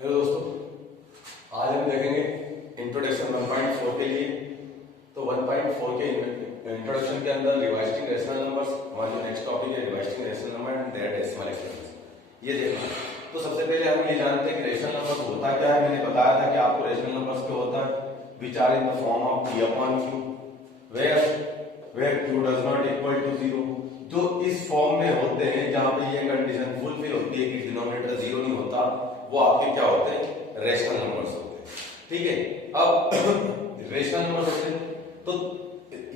Hello दोस्तों, आज हम देखेंगे इंट्रोडक्शन 1.4 के लिए। तो 1.4 के इंट्रोडक्शन के अंदर रिवाइज्ड रेशनल नंबर्स, हमारा जो नेक्स्ट टॉपिक है revised rational number and their decimal expressions, ये देखना। तो सबसे पहले हम ये जानते हैं कि रेशनल नंबर्स होता क्या है। मैंने बताया था कि आपको रेशनल नंबर्स क्या होता है, which are in the form of p upon q where q does not equal to 0। जो इस फॉर्म में होते हैं जहां पे ये कंडीशन फुलफिल होती है कि डिनोमिनेटर 0 नहीं होता, वो आपके क्या होते हैं, रेशनल नंबर्स होते हैं। ठीक है, अब रेशनल नंबर्स होते हैं तो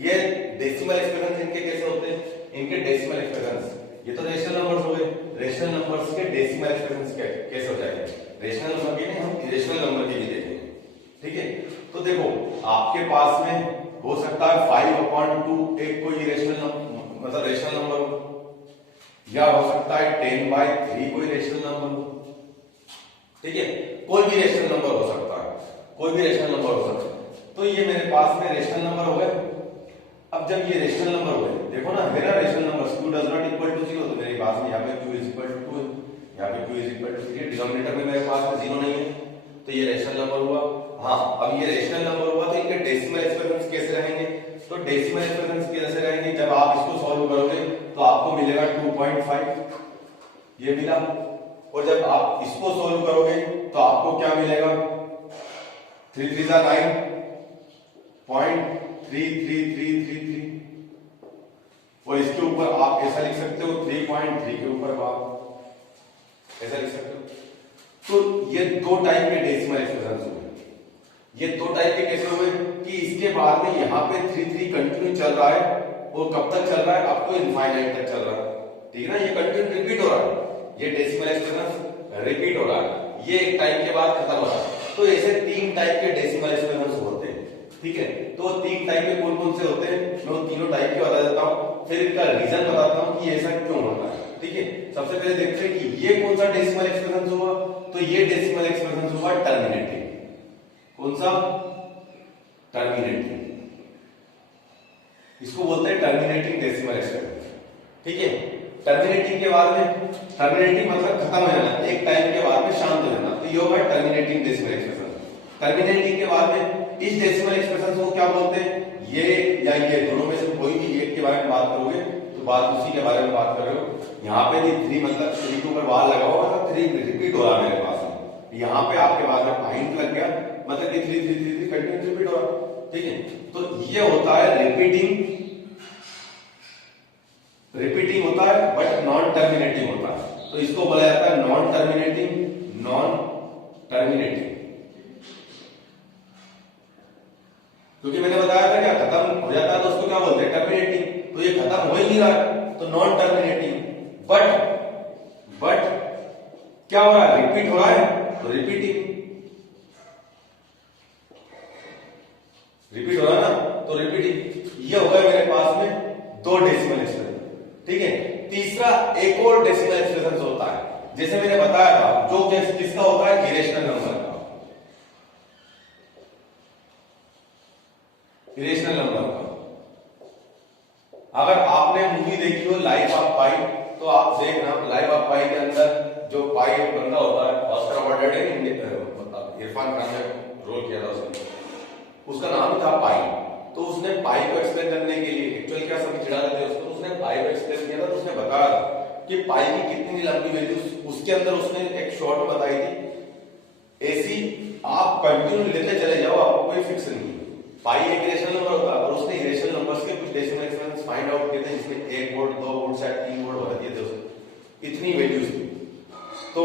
ये डेसिमल एक्सप्रेशन इनके कैसे होते हैं, इनके डेसिमल एक्सप्रेशन, ये तो रेशनल नंबर्स हो गए। रेशनल नंबर्स के डेसिमल एक्सप्रेशन कैसे हो जाएंगे, रेशनल नंबर के नहीं, हम इरेशनल नंबर के भी देखेंगे। ठीक है, तो देखो आपके पास में हो सकता है 5/2 एक कोई इरेशनल नंबर, मतलब रेशनल नंबर हो, या हो सकता है 10/3 कोई रेशनल नंबर हो। ठीक है, कोई भी रेशनल नंबर हो सकता है, कोई भी रेशनल नंबर हो सकता है। तो ये मेरे पास में रेशनल नंबर हो गए। अब जब ये रेशनल नंबर हो गए, देखो ना मेरा rational number q does not equal to 0, तो मेरे पास में यहाँ पे q इज इक्वल टू 2, यहाँ पे q is equal to 3, denominator में मेरे पास में 0 नहीं है, तो ये रेशनल नंबर हुआ। हाँ, अब ये रेशनल नंबर हुआ तो इनके डेसिमल एक्सप्रेशंस कैसे रहेंगे, तो डेसिमल एक्सप्रेशंस कैसे रहेंगे, जब आप इसको सॉल्व करोगे तो आपको मिलेगा 2.5, ये मिला। और जब आप इसको सोल्व करोगे तो आपको क्या मिलेगा, 3 3 9.33333, और इसके ऊपर आप ऐसा लिख सकते हो 3.3 के ऊपर आप ऐसा लिख सकते हो। तो ये दो टाइप के डेसिमल एक्सप्रेशन हुए। ये दो टाइप के कैसे हुए कि इसके बाद में यहाँ पे 3 कंटिन्यू चल रहा है, वो कब तक चल रहा है, अब तो इनफाइनाइट तक चल रहा है। ठीक है ना, ये कंटिन्यू रिपीट हो रहा है, ये डेसिमल एक्सप्रेशन रिपीट हो रहा है, ये एक टाइप के बाद खत्म हो रहा है। तो ऐसे 3 टाइप के डेसिमल एक्सप्रेशन होते हैं। ठीक है, तो 3 टाइप के कौन कौन से होते हैं, मैं तीनों टाइप के बता देता हूँ, फिर इनका रीजन बताता हूँ कि ऐसा क्यों होता है। ठीक है, सबसे पहले देखते हैं कि ये कौन सा डेसिमल एक्सप्रेशन हुआ, तो ये डेसिमल एक्सप्रेशन हुआ टर्मिनेटिंग। कौन सा, टर्मिनेटिंग, इसको बोलते हैं टर्मिनेटिंग डेसिमल एक्सप्रेशन। ठीक है, टर्मिनेटिंग के बाद में, टर्मिनेटिंग मतलब खत्म हो जाना, एक टाइम के बाद में शांत हो जाना, तो ये होगा टर्मिनेटिंग डेसिमल एक्सप्रेशन। टर्मिनेटिंग के बाद में इस डेसिमल एक्सप्रेशन को क्या बोलते हैं, ये या ये दोनों में से कोई भी एक के बारे में बात करोगे तो बात उसी के बारे में बात कर रहे हो। यहाँ पे 3 मतलब 3 के ऊपर बार लगा हुआ, मतलब 3 रिपीट हो रहा है मेरे पास में, यहाँ पे आपके पास में पॉइंट लग गया, मतलब कि 3 3 3 3 कंटिन्यू रिपीट हो रहा है। ठीक है, तो ये होता है रिपीटिंग होता है, बट नॉन टर्मिनेटिंग होता है, तो इसको बोला जाता है नॉन टर्मिनेटिंग। क्योंकि मैंने बताया था क्या, खत्म हो जाता है तो उसको क्या बोलते हैं, टर्मिनेटिंग। तो ये खत्म हो ही नहीं रहा है तो नॉन टर्मिनेटिंग। बट क्या हो रहा है, रिपीट हो रहा है, तो रिपीट हो रहा है ना, तो रिपीटिंग। ये हो गया मेरे पास में 2 डेसिमल एक्सप्रेशन। ठीक है, तीसरा एक और डेसिमल एक्सप्रेशन होता है, जैसे मैंने बताया था, जो किसका होता है, इरेशनल नंबर का। इरेशनल नंबर का, अगर आपने मूवी देखी हो लाइफ ऑफ पाई, तो आप देखना लाइफ ऑफ पाई के अंदर जो पाई बंदा होता है, ऑस्कर अवार्डेड है, इरफान खान ने रोल किया था उसने, उसका नाम था पाई। तो उसने पाई को एक्सप्लेन करने के लिए, एक्चुअली क्या सभी चिढ़ा रहे थे उसको, तो उसने पाई को एक्सप्लेन किया था, तो उसने बताया कि पाई की कितनी लंबी वैल्यू, उसके अंदर उसने एक शॉर्ट बताई थी, ऐसी आप कंटिन्यू लेते चले जाओ, आपको कोई फिक्स नहीं है। पाई एक इरेशनल नंबर होता है, और उसने इरेशनल नंबर्स के कुछ डेसिमल एक्सप्रेशंस फाइंड आउट किए थे, जिसमें 1 वोल्ट 2 वोल्ट शायद 3 वोल्ट बता दिए थे उसने, इतनी वैल्यूज थी। तो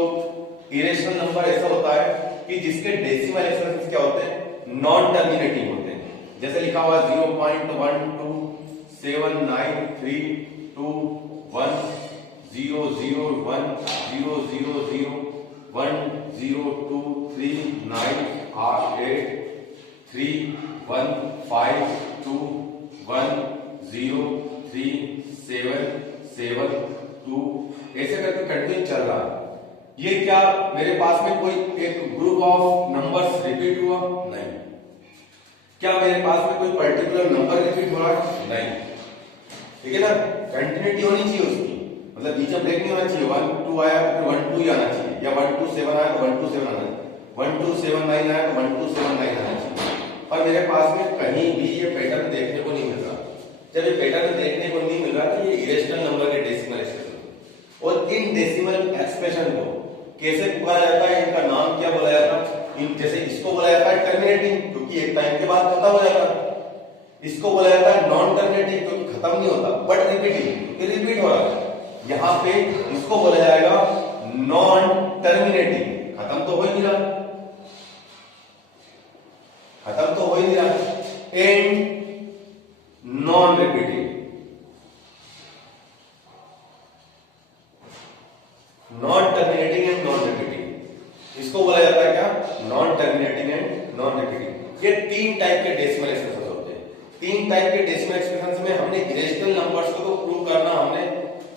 इरेशनल नंबर ऐसा होता है कि जिसके डेसिमल एक्सप्रेशंस क्या होते हैं, नॉन टर्मिनेटिंग होते हैं। जैसे लिखा हुआ 0.1, 0.0, 1, 0, 2, 3, 9, 8, 3, 1, 5, 2, 1, 0, 3, 7, 7, 2, ऐसे करके कंटिन्यू चल रहा है। ये क्या मेरे पास में कोई एक ग्रुप ऑफ नंबर्स रिपीट हुआ, नहीं। क्या मेरे पास में कोई पर्टिकुलर नंबर रिपीट हो रहा है, नहीं। ठीक है ना, कंटिन्यूटी होनी चाहिए उसकी, मतलब बीच में ब्रेक नहीं होना चाहिए। 1 2 आया तो फिर 1 2 ही आना चाहिए, या 1 2 7 आया तो 1 2 7 आना चाहिए। 1279 आया तो 1279 आना चाहिए, और मेरे पास में कहीं भी ये पैटर्न देखने को नहीं मिल रहा। जब ये पैटर्न देखने को नहीं मिल रहा तो ये इरेशनल नंबर के डेसिमल एक्सप्रेशन, और इन डेसिमल एक्सप्रेशन को कैसे पुकारा जाता है, इनका नाम क्या बोला जाता है? जैसे इसको बोला जाता है टर्मिनेटिंग, क्योंकि एक टाइम के बाद खत्म हो जाता है। इसको बोला जाता है नॉन टर्मिनेटिंग, क्योंकि खत्म नहीं होता बट रिपीटिंग, रिपीट हो रहा है। यहाँ पे इसको बोला जाएगा नॉन टर्मिनेटिंग, खत्म तो हो ही नहीं रहा, खत्म तो हो ही नहीं रहा। And non repeating, non terminating and non repeating, इसको बोला जाता है क्या? Non terminating and non repeating. ये तीन टाइप के डेसिमल एक्सप्रेशन होते हैं। तीन टाइप के डेसिमल एक्सप्रेशन में हमने इरेशनल नंबर्स को तो प्रूव करना हमने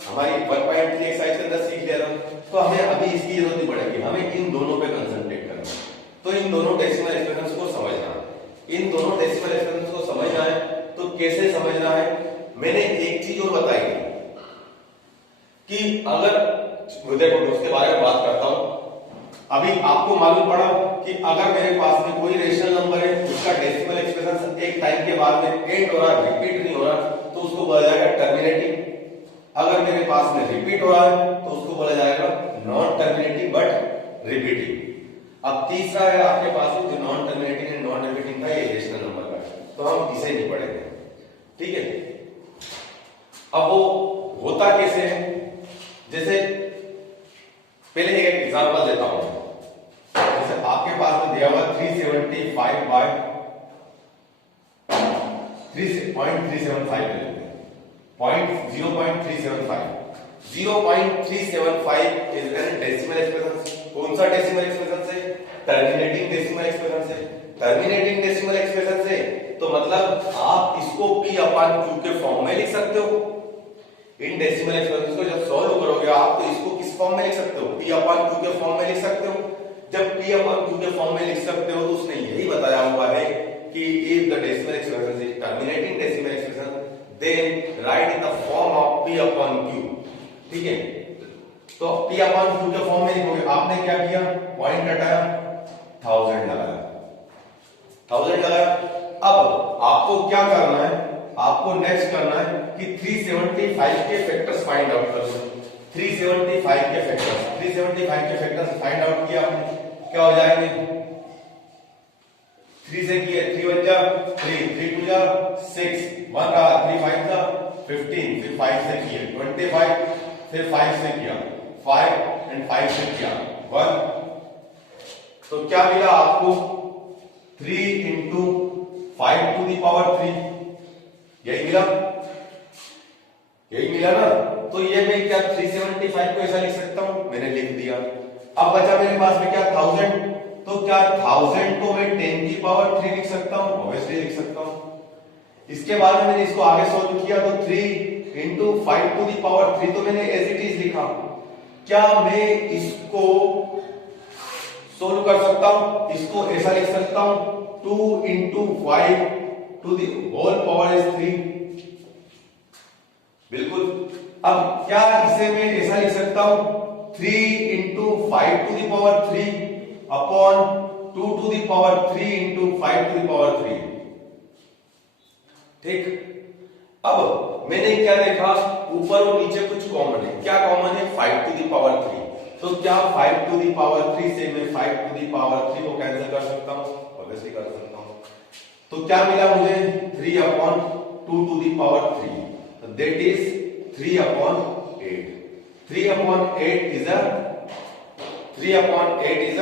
हमारी 1.3 एक्सरसाइज के अंदर सीख लिया था, तो हमें अभी इसकी जरूरत नहीं पड़ेगी, हमें इन दोनों पे कंसंट्रेट करना है। तो इन दोनों डेसिमल एक्सप्रेशन को समझना है, इन दोनों डेसिमल एक्सप्रेशन को समझना है। तो कैसे समझना है? मैंने एक चीज और बताई कि अगर देखो उसके बारे में बात करता हूं। अभी आपको मालूम पड़ा कि अगर मेरे पास में कोई रेशनल नंबर है, उसका डेसिमल एक्सप्रेशन एक टाइम के बाद में एंड हो रहा है, रिपीट नहीं हो रहा, तो उसको बोला जाएगा टर्मिनेटिंग। अगर मेरे पास में रिपीट हो रहा है तो उसको बोला जाएगा नॉन टर्मिनेटिंग बट रिपीटिंग। अब तीसरा है आपके पास में जो non terminating and non repeating था, ये रेशनल नंबर का, तो हम इसे नहीं पढ़ेंगे, ठीक है। अब वो होता कैसे है? जैसे पहले एक एग्जांपल देता हूं। जैसे आपके पास में दिया हुआ 375 बाय 0.375 ले लेते हैं, 0.375 इज एन डेसिमल एक्सप्रेशन। कौन सा डेसिमल एक्सप्रेशन से? टर्मिनेटिंग डेसिमल एक्सप्रेशन से। टर्मिनेटिंग डेसिमल एक्सप्रेशन से तो मतलब आप इसको p अपॉन q के फॉर्म में लिख सकते हो। इन डेसिमल एक्सप्रेशन को जब सॉल्व करोगे आप तो इसको किस फॉर्म में लिख सकते हो? p अपॉन q के फॉर्म में लिख सकते हो। जब p अपॉन q के फॉर्म में लिख सकते हो तो उसने यही बताया हुआ है कि if the decimal expression is terminating decimal expression then write in the form of p upon q, ठीक है। तो p upon q के फॉर्म में लिखोगे। आपने क्या किया? पॉइंट हटाया, 1000 लगाया, 1000 लगाया। अब आपको क्या करना है? आपको नेक्स्ट करना है कि 375 के फैक्टर्स फाइंड आउट कर लो। 375 के फैक्टर्स फाइंड आउट किया आपने, क्या हो जाएंगे? 3 से किए, 3 1 जा 3, 3 2 जा 6, 1 रहा, 3 5 जा 15, फिर 5 से किए 25, फिर 5 से किया 5 एंड 5 से किया 1, तो क्या मिला आपको? 3 into 5 to the power 3, यही मिला, यही मिला ना। तो ये मैं क्या 375 को ऐसा लिख सकता हूं? मैंने लिख दिया। अब बचा मेरे पास में क्या? 1000, तो क्या 1000 को मैं 10 की पावर 3 लिख सकता हूं? ऑब्वियसली लिख सकता हूं। इसके बाद में मैंने इसको आगे सोल्व किया तो 3 into 5 to the power 3 तो मैंने एज इट इज लिखा। क्या मैं इसको सोल्व कर सकता हूं? इसको ऐसा लिख सकता हूं 2 into 5 to the whole power is 3, बिल्कुल। अब क्या इसे मैं ऐसा लिख सकता हूं 3 into 5 to the power 3 upon 2 to the power 3 into 5 to the power 3, ठीक। अब मैंने क्या देखा? ऊपर और नीचे कुछ कॉमन है। क्या कॉमन है? 5 to the power 3। तो क्या 5 to the power 3 से मैं 5 to the power 3 को कैंसिल कर सकता हूं? ऑब्वियसली कर सकता हूं। तो क्या मिला मुझे? 3 upon 2 to the power 3, that is 3 upon 8. 3 upon 8 is a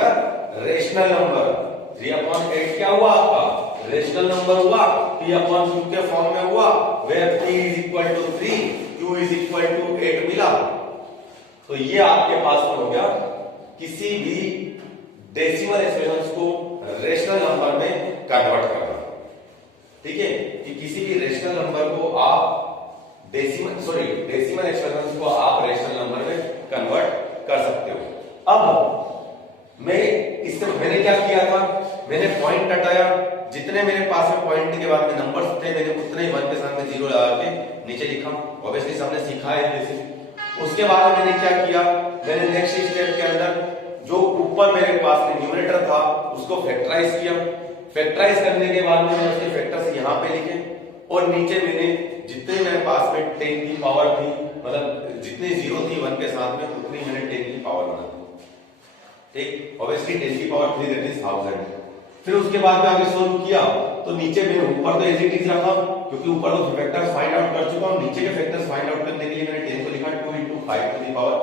rational number. 3 upon 8 क्या हुआ आपका? रेशनल नंबर हुआ। p upon q के फॉर्म में हुआ, where p is equal to 3, q is equal to 8 मिला। तो ये आपके पास हो गया किसी भी डेसिमल एक्सप्रेशंस को रेशनल नंबर में कन्वर्ट करना, ठीक है। कि किसी भी रेशनल नंबर को आप डेसिमल एक्सप्रेशंस को आप रेशनल नंबर में कन्वर्ट कर सकते हो। अब मैंने क्या किया था? मैंने पॉइंट हटाया, जितने मेरे पास में पॉइंट के बाद में नंबर्स थे मैंने उतने ही 1 के सामने 0 लगा के नीचे लिखा। ऑब्वियसली सबने सीखा है जैसे। उसके बाद मैंने क्या किया? मैंने नेक्स्ट स्टेप के अंदर जो ऊपर ऊपर मेरे पास में न्यूमरेटर था उसको फैक्टराइज किया, फैक्टराइज करने के बाद मैंने उसके फैक्टर्स यहाँ पे लिखे और नीचे मैंने जितने मेरे पास में 10 की पावर थी, मतलब जितने जीरो थी 1 के साथ में उतनी मैंने 10 की पावर बना दी। ठीक, ऑब्वियसली 10 की पावर 3 दैट इज 1000। फिर उसके बाद में आगे सोल्व किया तो नीचे मैंने ऊपर तो एज इट इज रखा क्योंकि ऊपर तो फैक्टर्स फाइंड आउट कर चुका हूं, नीचे के फैक्टर्स फाइंड आउट करने के लिए मैंने 10 को लिखा 2 into 5 to the पावर,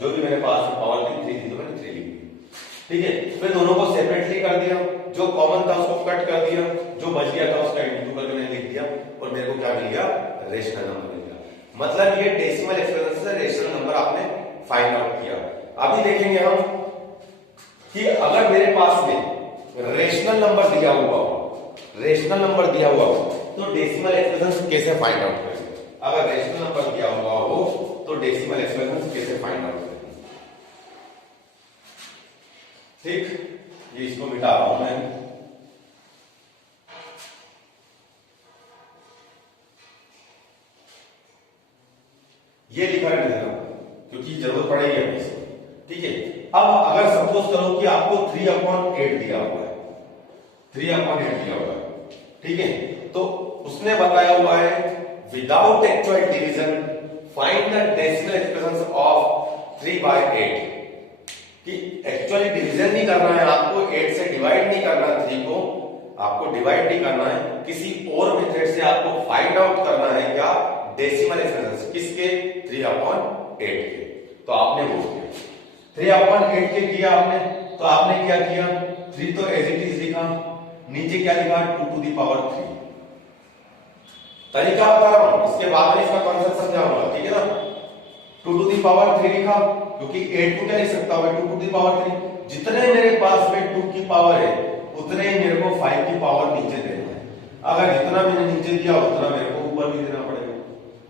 जो भी मेरे पास पावर थी 3 थी तो मैंने 3 लिख दी। ठीक है, फिर दोनों को सेपरेटली कर दिया, जो कॉमन था उसको कट कर दिया, जो बच गया था उसका इंटू करके मैंने लिख दिया और मेरे को क्या मिल गया, रेशनल नंबर मिल गया। मतलब ये डेसिमल एक्सप्रेशन से रेशनल नंबर आपने फाइंड आउट किया। अभी देखेंगे हम कि अगर मेरे पास में रेशनल नंबर दिया हुआ हो, रेशनल नंबर दिया हुआ हो तो डेसिमल एक्सप्रेशन कैसे फाइंड आउट करेंगे। अगर रेशनल नंबर दिया हुआ हो तो डेसिमल एक्सप्रेशन कैसे फाइंड आउट करेंगे। ठीक, ये इसको मिटा रहा हूं मैं। ये लिखा है क्योंकि जरूरत पड़ेगी अभी इसको। ठीक है, अब अगर सपोज करो कि आपको 3/8 दिया हुआ है, 3/8 दिया हुआ है, ठीक है, तो उसने बताया हुआ है without actual division find the decimal expression of 3/8, कि एक्चुअली डिवीजन नहीं करना है आपको, 8 से डिवाइड नहीं करना है, 3 को आपको डिवाइड नहीं करना है, किसी और मेथड से आपको फाइंड आउट करना है क्या, डेसिमल एक्सप्रेशन किसके, 3/8 के। तो आपने वो किया 3/8 के किया आपने, तो आपने क्या किया, 3 तो एज इट इज लिखा, नीचे क्या लिखा 2 to the power 3। तरीका बता रहा हूं, इसके बाद में इसका कॉन्सेप्ट समझाऊंगा, ठीक है ना। 2 to the power 3 लिखा क्योंकि 8 को क्या लिख सकता हूं 2 to the power 3, जितने मेरे पास में 2 की पावर है उतने ही मेरे को 5 की पावर नीचे देना है। अगर जितना मैंने नीचे दिया उतना मेरे को ऊपर भी देना पड़ेगा।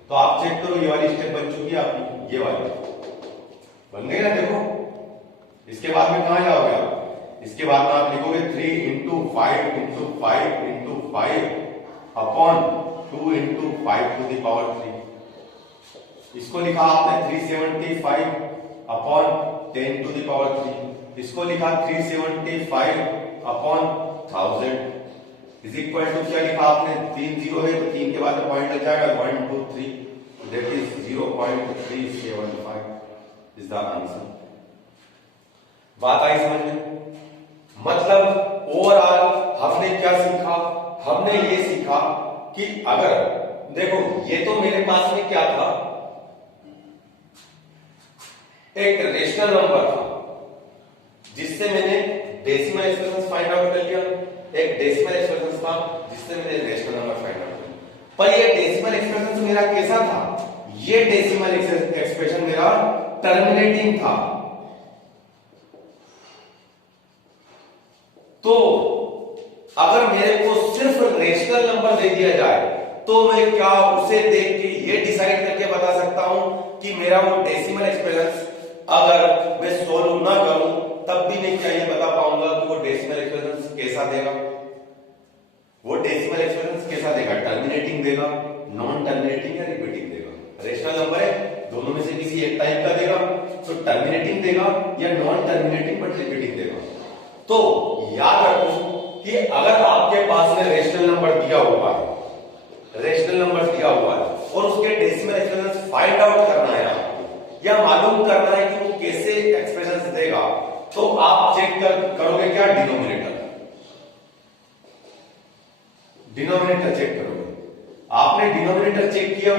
तो आप चेक करो, ये वाली स्टेप बन चुकी है आपकी, ये वाली बन गई ना, देखो। इसके बाद में कहां जाओगे आप, इसके बाद में आप लिखोगे 3 into 5 into 5 into 5 upon 2 into 5 to the power 3। इसको लिखा आपने 375 अपॉन 10 to the power 3। इसको लिखा 375 अपॉन 1000 इज इक्वल टू क्या लिखा आपने, 3 जीरो है तो 3 के बाद में पॉइंट लग जाएगा 1 2 3, that is 0.375 is the answer. बात आई समझ में। मतलब ओवरऑल हमने क्या सीखा, हमने ये सीखा कि अगर देखो ये तो मेरे पास में क्या था, एक रेशनल नंबर था जिससे मैंने डेसिमल एक्सप्रेशन फाइंड आउट कर लिया, एक डेसिमल एक्सप्रेशन था जिससे मैंने रेशनल नंबर फाइंड आउट कर लिया। पर ये डेसिमल एक्सप्रेशन मेरा कैसा था, ये डेसिमल एक्सप्रेशन मेरा टर्मिनेटिंग था। तो अगर मेरे को सिर्फ रेशनल नंबर दे दिया जाए तो मैं क्या उसे देख के ये डिसाइड करके बता सकता हूं कि मेरा वो डेसिमल एक्सप्रेशन अगर मैं सोल्व ना करूं तब भी मैं क्या ये बता पाऊंगा कि वो डेसिमल एक्सप्रेशन कैसा देगा, वो डेसिमल एक्सप्रेशन कैसा देगा, टर्मिनेटिंग देगा, नॉन टर्मिनेटिंग या रिपीटिंग देगा। रेशनल नंबर है, दोनों में से किसी एक टाइप का देगा, तो टर्मिनेटिंग देगा या नॉन टर्मिनेटिंग बट रिपीटिंग देगा। तो याद रखो कि अगर आपके पास में रेशनल नंबर दिया हुआ है, रेशनल नंबर दिया हुआ है और उसके डेसिमल एक्सप्रेशन फाइंड आउट करना है आपको या मालूम करना है कि वो कैसे एक्सप्रेशन देगा, तो आप चेक करोगे क्या, डिनोमिनेटर चेक करोगे। आपने डिनोमिनेटर चेक किया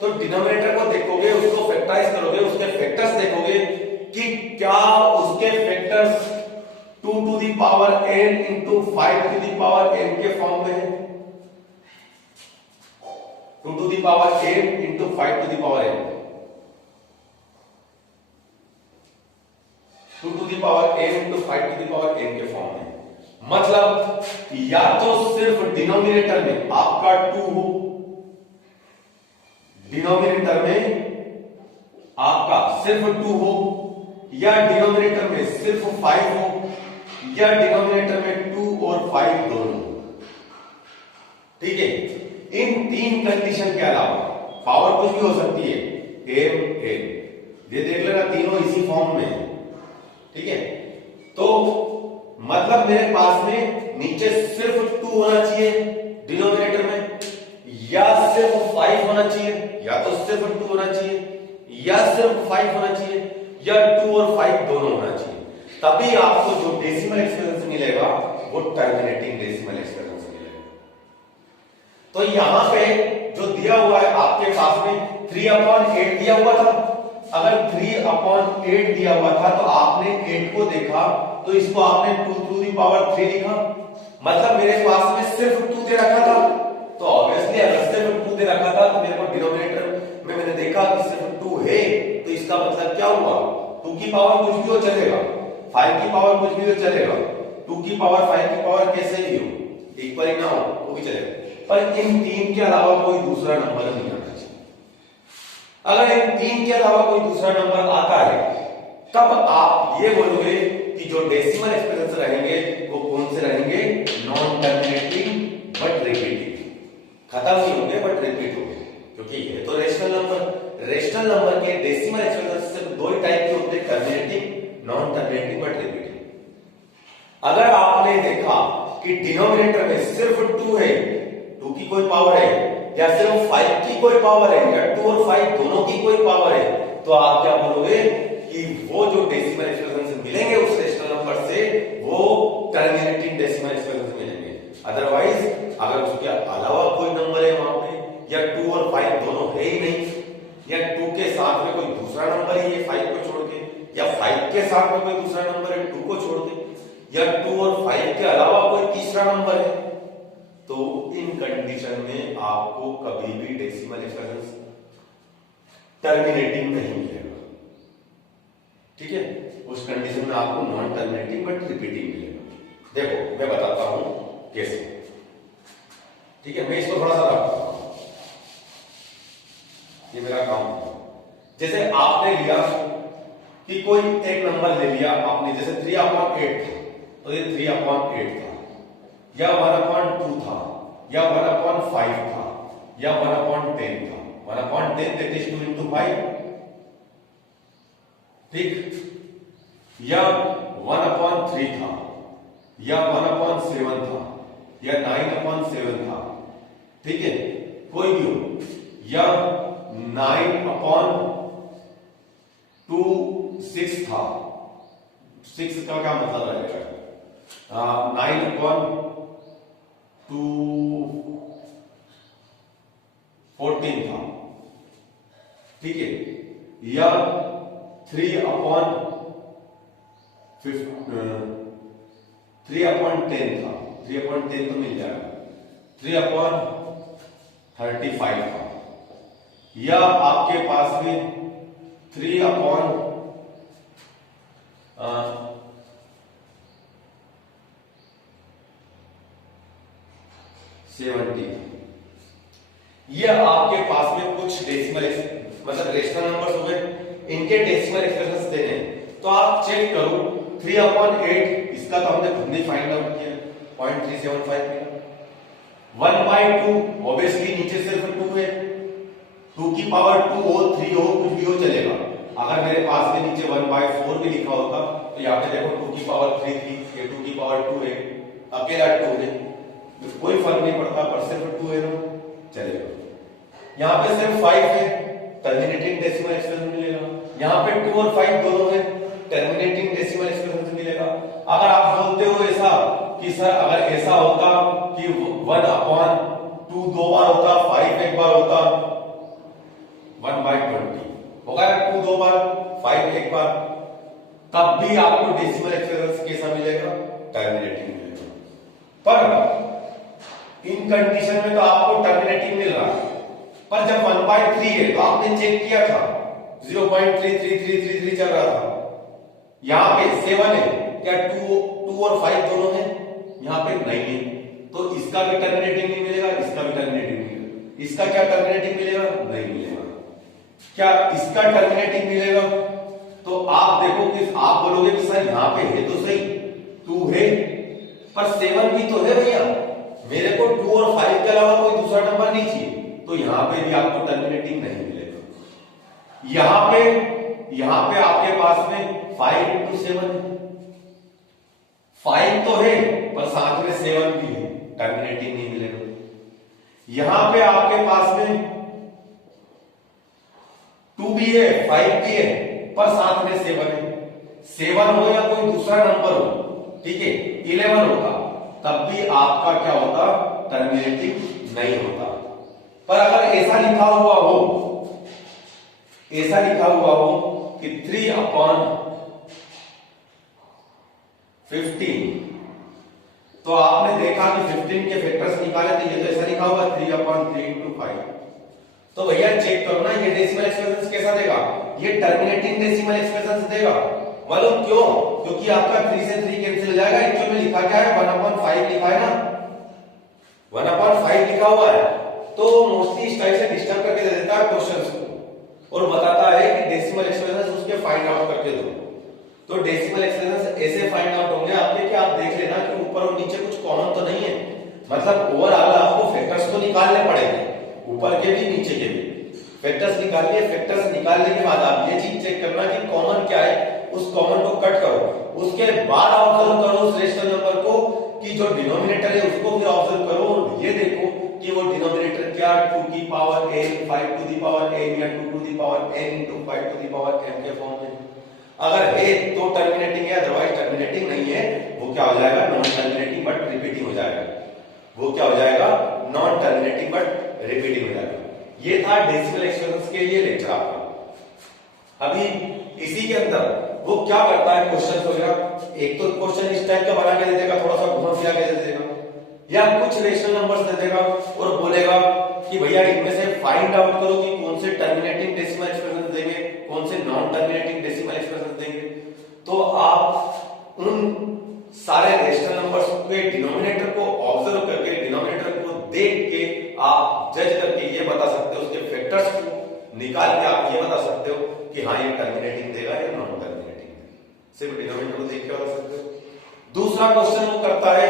तो डिनोमिनेटर को देखोगे, उसको फैक्टराइज करोगे, उसके फैक्टर्स देखोगे कि क्या उसके factors 2 to the power n into 5 to the power n के फॉर्म में है, 2 to the power n into 5 to the power n, 2 to the power n into 5 to the power n के फॉर्म में। मतलब या तो सिर्फ डिनोमिनेटर में आपका 2 हो, डिनोमिनेटर में आपका सिर्फ 2 हो, या डिनोमिनेटर में सिर्फ 5 हो, या डिनोमिनेटर में 2 और 5 दोनों। ठीक है, इन 3 कंडीशन के अलावा पावर कुछ भी हो सकती है, m n, ये देख लेना तीनों इसी फॉर्म में है। ठीक है, तो मतलब मेरे पास में नीचे सिर्फ 2 होना चाहिए डिनोमिनेटर में, या सिर्फ 5 होना चाहिए, या तो सिर्फ 2 होना चाहिए या सिर्फ 5 होना चाहिए, या 2 और 5 दोनों होना चाहिए। तभी आपको जो डेसिमल एक्सप्रेशन मिलेगा वो टर्मिनेटिंग डेसिमल एक्सप्रेशन मिलेगा। तो यहां पे जो दिया हुआ है आपके पास में 3/8 दिया हुआ था। अगर 3/8 दिया हुआ था तो आपने 8 को देखा तो इसको आपने 2⁻³ लिखा, मतलब मेरे पास में सिर्फ 2 दे रखा था। तो ऑब्वियसली अगर सिर्फ 2 दे रखा था तो मेरे को डिनोमिनेटर में मैंने देखा कि सिर्फ 2 है, तो इसका मतलब क्या हुआ, 2 की पावर कुछ भी हो चलेगा, 5 की पावर कुछ भी हो चलेगा, 2 की पावर 5 की पावर कैसे भी हो, इक्वल ही ना हो वो भी चलेगा, पर इन 3 के अलावा कोई दूसरा नंबर नहीं आना चाहिए। अगर इन 3 के अलावा कोई दूसरा नंबर आता है तब आप ये बोलोगे कि जो डेसिमल एक्सप्रेशन रहेंगे वो कौन से रहेंगे, नॉन टर्मिनेटिंग बट रिपीटिंग, खत्म नहीं होंगे बट रिपीट होंगे, क्योंकि ये तो रेशनल नंबर के डेसिमल एक्सप्रेशन सिर्फ 2 ही टाइप के होते हैं, terminating, non terminating but repeating. अगर आपने देखा कि डिनोमिनेटर में सिर्फ 2 है, 2 की कोई पावर है, या सिर्फ 5 की कोई पावर है, या 2 और 5 दोनों की कोई पावर है, तो आप क्या बोलोगे कि वो जो डेसिमल एक्सप्रेशन से मिलेंगे उस रेशनल नंबर से वो टर्मिनेटिंग डेसिमल एक्सप्रेशन से मिलेंगे। अदरवाइज अगर उसके अलावा कोई नंबर है वहां पे, या 2 और 5 दोनों है ही नहीं, या 2 के साथ में कोई दूसरा नंबर ही है 5 को छोड़ के, या 5 के साथ में कोई दूसरा नंबर है 2 को छोड़ के, या 2 और 5 के अलावा कोई तीसरा नंबर है, तो इन कंडीशन में आपको कभी भी डेसिमल एक्सप्रेशन टर्मिनेटिंग नहीं मिलेगा। ठीक है, उस कंडीशन में आपको नॉन टर्मिनेटिंग बट रिपीटिंग मिलेगा। देखो मैं बताता हूं कैसे। ठीक है, मैं इसको थोड़ा सा रखता हूं, ये मेरा काम है। जैसे आपने लिया कि कोई एक नंबर ले लिया आपने, जैसे 3/8 था, तो ये 3/8 था, या 1/2 था, या 1/5 था, या 1/10 था। 1/10 दैट इज 2 into 5, ठीक, या 1/3 था, या 1/7 था, या 9/7 था, ठीक है, कोई भी हो, या 9/6 था। 6 का क्या मतलब रहेगा, 9/14 था, ठीक है, या 3/10 था, 3/10 तो मिल जाएगा, 3/35 था, या आपके पास में 3/70। ये आपके पास में कुछ डेसिमल मतलब रेशनल नंबर्स हो गए, इनके डेसिमल एक्सप्रेशंस देने हैं। तो आप चेक करो 3/8 इसका तो हमने खुद ही फाइंड आउट किया, 0.375 मिला। 1/2 ऑब्वियसली नीचे सिर्फ 2 है, 2 की पावर 2 हो 3 हो कुछ भी हो चलेगा। अगर मेरे पास में नीचे 1/4 भी लिखा होता तो यहाँ पे देखो 2 की पावर 3 थी, ये 2 की पावर 2 है, अकेला 2 है, कोई फर्क नहीं पड़ता, पर सिर्फ 2 है ना चलेगा। यहाँ पे सिर्फ 5 है, टर्मिनेटिंग डेसिमल एक्सप्रेशन मिलेगा। यहाँ पे 2 और 5 दोनों है, टर्मिनेटिंग डेसिमल एक्सप्रेशन मिलेगा। अगर आप बोलते हो ऐसा कि सर अगर ऐसा होता कि 1/2 2 बार होता, 5 एक बार होता, 1/20 होगा, 2 2 बार, 5 एक बार, तब भी आपको डेसिमल एक्सप्रेशन कैसा मिलेगा, टर्मिनेटिंग मिलेगा। पर इन कंडीशन में तो आपको टर्मिनेटिंग मिल रहा है, पर जब 1/3 है तो आपने चेक किया था 0.33333 चल रहा था, यहां पे 7 है, क्या 2 और 5 दोनों है, यहां पे नहीं है, तो इसका भी टर्मिनेटिंग नहीं मिलेगा, इसका भी टर्मिनेटिंग नहीं मिलेगा। इसका क्या टर्मिनेटिंग मिलेगा, नहीं मिलेगा। क्या इसका टर्मिनेटिंग मिलेगा, तो आप देखो कि आप बोलोगे कि सर यहां पे है तो सही 2 है, पर 7 भी तो है भैया, मेरे को 2 और 5 के अलावा कोई दूसरा नंबर नहीं चाहिए, तो यहां पे भी आपको टर्मिनेटिंग नहीं मिलेगा। यहां पे आपके पास में 5 into 7 है, 5 तो है पर साथ में 7 भी है, टर्मिनेटिंग नहीं मिलेगा। यहां पे आपके पास में 2 भी है, 5 भी है, पर साथ में 7 है। 7 हो या कोई दूसरा नंबर हो, ठीक है, 11 होता, तब भी आपका क्या होता, टर्मिनेटिंग नहीं होता। पर अगर ऐसा लिखा हुआ हो, ऐसा लिखा हुआ हो कि 3/15, तो आपने देखा कि 15 के फैक्टर्स निकाले थे, ये तो ऐसा लिखा हुआ 3/3 into 5। तो भैया चेक करो ना, ये डेसिमल एक्सप्रेशन कैसा देगा, ये टर्मिनेटिंग डेसिमल एक्सप्रेशन देगा। मालूम क्यों? क्योंकि आपका 3 से 3 कैंसिल हो जाएगा। एक्चुअल में लिखा क्या है, 1/5 लिखा है ना, 1/5 लिखा हुआ है। तो मोस्टली इस टाइप से डिस्टर्ब करके दे देता है क्वेश्चंस को और बताता है कि डेसिमल एक्सप्रेशन उसके फाइंड आउट करके दो। तो डेसिमल एक्सप्रेशन ऐसे फाइंड आउट होंगे आपके कि आप देख लेना कि ऊपर और नीचे कुछ कॉमन तो नहीं है, मतलब ओवरऑल आपको फैक्टर्स तो निकालने पड़ेंगे, ऊपर के भी नीचे के भी फैक्टर्स निकालिए। फैक्टर्स निकालने के बाद आप ये चीज चेक करना कि कॉमन क्या है, उस कॉमन को कट करो, उसके बाद ऑब्जर्व करो उस रेशनल नंबर को कि जो डिनोमिनेटर है उसको भी ऑब्जर्व करो और ये देखो कि वो डिनोमिनेटर क्या 2 की power n, 5 to the power n या 2 to the power n into 5 to the power m के फॉर्म में। अगर है तो टर्मिनेटिंग है, अदरवाइज टर्मिनेटिंग नहीं है, वो क्या हो जाएगा, नॉन टर्मिनेटिंग बट रिपीटिंग हो जाएगा। वो क्या हो जाएगा, नॉन टर्मिनेटिंग बट रिपीटिंग हो जाएगा। ये था डेसिमल एक्सप्रेशंस के लिए लेक्चर आपका। अभी इसी के अंदर वो क्या करता है, क्वेश्चन वगैरह, एक तो क्वेश्चन इस टाइप का बना के दे देगा, थोड़ा सा घुमा फिरा के दे देगा, या कुछ रेशनल नंबर्स दे देगा और बोलेगा कि भैया इनमें से फाइंड आउट करो कि कौन से टर्मिनेटिंग डेसिमल एक्सप्रेशन देंगे, कौन से नॉन टर्मिनेटिंग डेसिमल एक्सप्रेशन देंगे। तो आप उन सारे रेशनल नंबर्स के डिनोमिनेटर को ऑब्जर्व करके, डिनोमिनेटर को देख के आप जज करके ये बता सकते हो, उसके फैक्टर्स को निकाल के आप ये बता सकते हो कि हाँ ये टर्मिनेटिंग देगा या नॉन टर्मिनेटिंग देगा। सिर्फ डिनोमिनेटर को देख के बता सकते हो। दूसरा क्वेश्चन वो करता है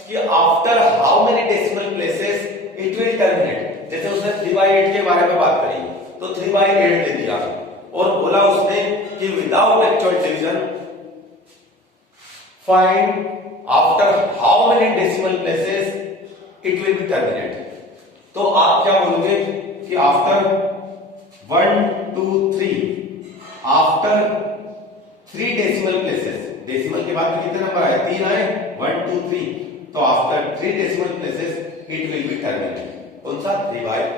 कि after how many decimal places it will terminate. जैसे उसने 3/8 के बारे में बात करी, तो 3/8 दे दिया और बोला उसने कि without actual division find after how many decimal places it will be terminate. तो आप क्या बोलोगे कि after 1 2 3, after 3 decimal places, decimal के बाद में कितने नंबर आए, 3 आए, 1 2 3, तो after 3 decimal places it will be terminate. कौन सा, 3/8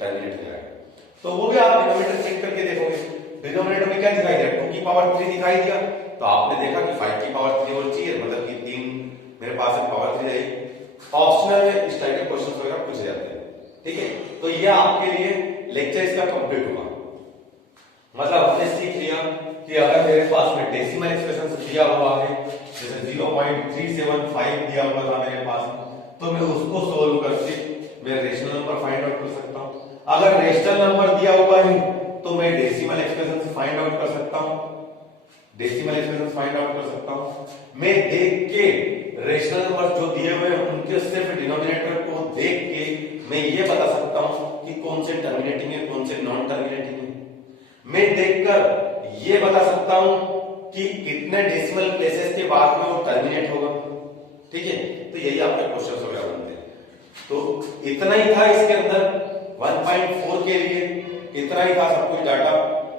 टर्मिनेट हो जाएगा। तो वो भी आप डिनोमिनेटर चेक करके देखोगे, डिनोमिनेटर में क्या दिखाई दिया, 2 की पावर 3 दिखाई दिया, तो आपने देखा कि 5 की पावर 3 और चाहिए, मतलब कि 3 मेरे पास में पावर 3 रहेगी। ऑप्शनल में इस टाइप के क्वेश्चंस वगैरह पूछे जाते हैं, ठीक है। तो ये आपके लिए लेक्चर इसका कंप्लीट हुआ। मतलब हमने सीख लिया कि अगर मेरे पास में डेसिमल एक्सप्रेशन दिया हुआ है, जैसे 0.375 दिया हुआ था मेरे पास, तो मैं उसको सोल्व करके मैं रेशनल नंबर फाइंड आउट कर सकता हूं। अगर रेशनल नंबर दिया हुआ है तो मैं डेसिमल एक्सप्रेशन फाइंड आउट कर सकता हूं, डेसिमल एक्सप्रेशन फाइंड आउट कर सकता हूं। मैं देख के रेशनल नंबर जो दिए हुए हैं उनके सिर्फ डिनोमिनेटर को देख के मैं ये बता सकता हूं कि कौन से टर्मिनेटिंग है, कौन से नॉन टर्मिनेटिंग है। मैं देखकर ये बता सकता हूं कि कितने डेसिमल प्लेसेस के बाद में वो टर्मिनेट होगा, ठीक है। तो यही आपके क्वेश्चंस वगैरह बनते हैं। तो इतना ही था इसके अंदर 1.4 के लिए, इतना ही था सब कुछ डाटा।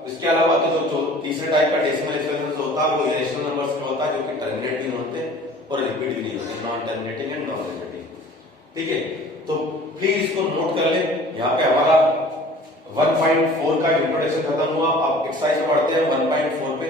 इसके अलावा तो जो तीसरे टाइप का डेसिमल एक्सप्रेशन होता है वो इरेशनल नंबर्स का होता है, जो कि टर्मिनेट भी होते हैं और रिपीट भी नहीं होते, non terminating and non repeating, ठीक है। तो प्लीज इसको नोट कर ले। यहाँ पे हमारा 1.4 का इंट्रोडक्शन खत्म हुआ। अब एक्सरसाइज में बढ़ते हैं 1.4 पे।